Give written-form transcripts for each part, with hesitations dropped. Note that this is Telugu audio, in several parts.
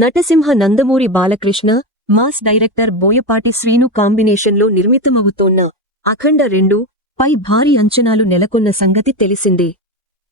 నటసింహ నందమూరి బాలకృష్ణ, మాస్ డైరెక్టర్ బోయపాటి శ్రీను కాంబినేషన్లో నిర్మితమవుతోన్న అఖండ 2 పై భారీ అంచనాలు నెలకొన్న సంగతి తెలిసిందే.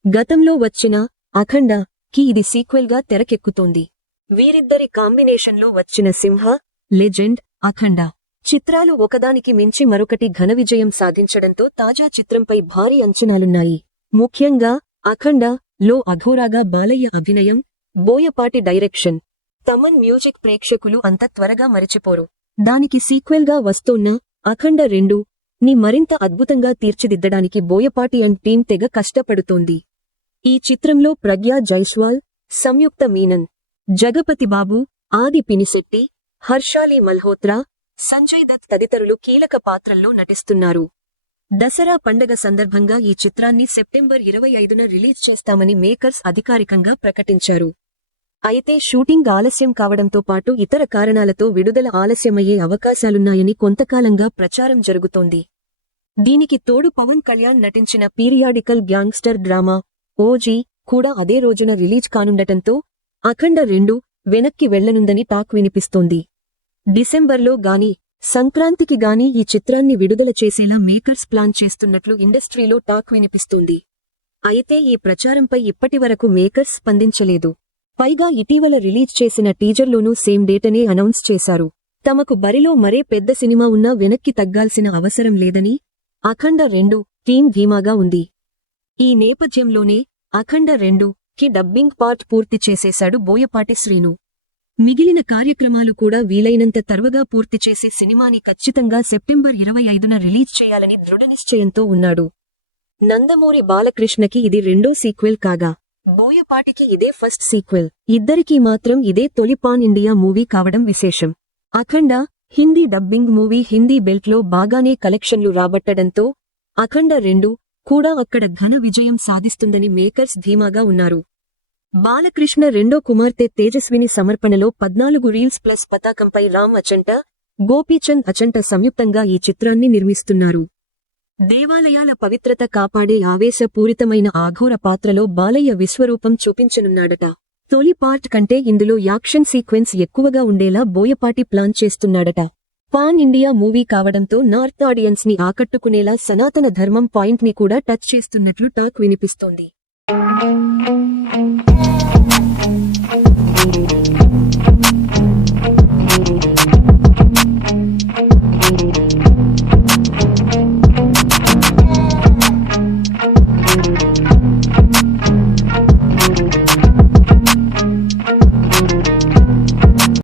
గతంలో వచ్చిన అఖండ కి ఇది సీక్వెల్ గా తెరకెక్కుతోంది. వీరిద్దరి కాంబినేషన్లో వచ్చిన సింహ, లెజెండ్, అఖండ చిత్రాలు ఒకదానికి మించి మరొకటి ఘన విజయం సాధించడంతో తాజా చిత్రంపై భారీ అంచనాలున్నాయి. ముఖ్యంగా అఖండ లో అఘోరాగా బాలయ్య అభినయం, బోయపాటి డైరెక్షన్, తమన్ మ్యూజిక్ ప్రేక్షకులు అంత త్వరగా మరిచిపోరు. దానికి సీక్వెల్ గా వస్తోన్న అఖండ 2 ని మరింత అద్భుతంగా తీర్చిదిద్దడానికి బోయపాటి అండ్ టీం తెగ కష్టపడుతోంది. ఈ చిత్రంలో ప్రగ్యా జైస్వాల్, సంయుక్త మీనన్, జగపతి బాబు, ఆది పినిశెట్టి, హర్షాలి మల్హోత్రా, సంజయ్ దత్ తదితరులు కీలక పాత్రల్లో నటిస్తున్నారు. దసరా పండగ సందర్భంగా ఈ చిత్రాన్ని సెప్టెంబర్ 25న రిలీజ్ చేస్తామని మేకర్స్ అధికారికంగా ప్రకటించారు. అయితే షూటింగ్ ఆలస్యం కావడంతో పాటు ఇతర కారణాలతో విడుదల ఆలస్యమయ్యే అవకాశాలున్నాయని కొంతకాలంగా ప్రచారం జరుగుతోంది. దీనికి తోడు పవన్ కళ్యాణ్ నటించిన పీరియాడికల్ గ్యాంగ్స్టర్ డ్రామా ఓజీ కూడా అదే రోజున రిలీజ్ కానుండటంతో అఖండ 2 వెనక్కి వెళ్లనుందని టాక్ వినిపిస్తోంది. డిసెంబర్లో గానీ సంక్రాంతికి గానీ ఈ చిత్రాన్ని విడుదల చేసేలా మేకర్స్ ప్లాన్ చేస్తున్నట్లు ఇండస్ట్రీలో టాక్ వినిపిస్తోంది. అయితే ఈ ప్రచారంపై ఇప్పటివరకు మేకర్స్ స్పందించలేదు. పైగా ఇటీవల రిలీజ్ చేసిన టీజర్లోనూ సేమ్ డేటనే అనౌన్స్ చేశారు. తమకు బరిలో మరే పెద్ద సినిమా ఉన్నా వెనక్కి తగ్గాల్సిన అవసరం లేదని అఖండ 2 టీం ధీమాగా ఉంది. ఈ నేపథ్యంలోనే అఖండ 2 కి డబ్బింగ్ పార్ట్ పూర్తి చేసేశాడు బోయపాటి శ్రీను. మిగిలిన కార్యక్రమాలు కూడా వీలైనంత త్వరగా పూర్తి చేసి సినిమాని ఖచ్చితంగా సెప్టెంబర్ 25న రిలీజ్ చేయాలని దృఢనిశ్చయంతో ఉన్నాడు. నందమూరి బాలకృష్ణకి ఇది రెండో సీక్వెల్ కాగా బోయపాటికి ఇదే ఫస్ట్ సీక్వెల్. ఇద్దరికీ మాత్రం ఇదే తొలి పాన్ ఇండియా మూవీ కావడం విశేషం. అఖండ హిందీ డబ్బింగ్ మూవీ హిందీ బెల్ట్లో బాగానే కలెక్షన్లు రాబట్టడంతో అఖండ 2 కూడా అక్కడ ఘన విజయం సాధిస్తుందని మేకర్స్ ధీమాగా ఉన్నారు. బాలకృష్ణ రెండో కుమార్తె తేజస్విని సమర్పణలో 14 రీల్స్ ప్లస్ పతాకంపై రామ్ అచంట, గోపీచంద్ అచంట సంయుక్తంగా ఈ చిత్రాన్ని నిర్మిస్తున్నారు. దేవాలయాల పవిత్రత కాపాడే ఆవేశపూరితమైన ఆఘోర పాత్రలో బాలయ్య విశ్వరూపం చూపించనున్నాడట. తొలి పార్ట్ కంటే ఇందులో యాక్షన్ సీక్వెన్స్ ఎక్కువగా ఉండేలా బోయపాటి ప్లాన్ చేస్తున్నాడట. పాన్ ఇండియా మూవీ కావడంతో నార్త్ ఆడియన్స్ ని ఆకట్టుకునేలా సనాతన ధర్మం పాయింట్ ని కూడా టచ్ చేస్తున్నట్లు టాక్ వినిపిస్తోంది.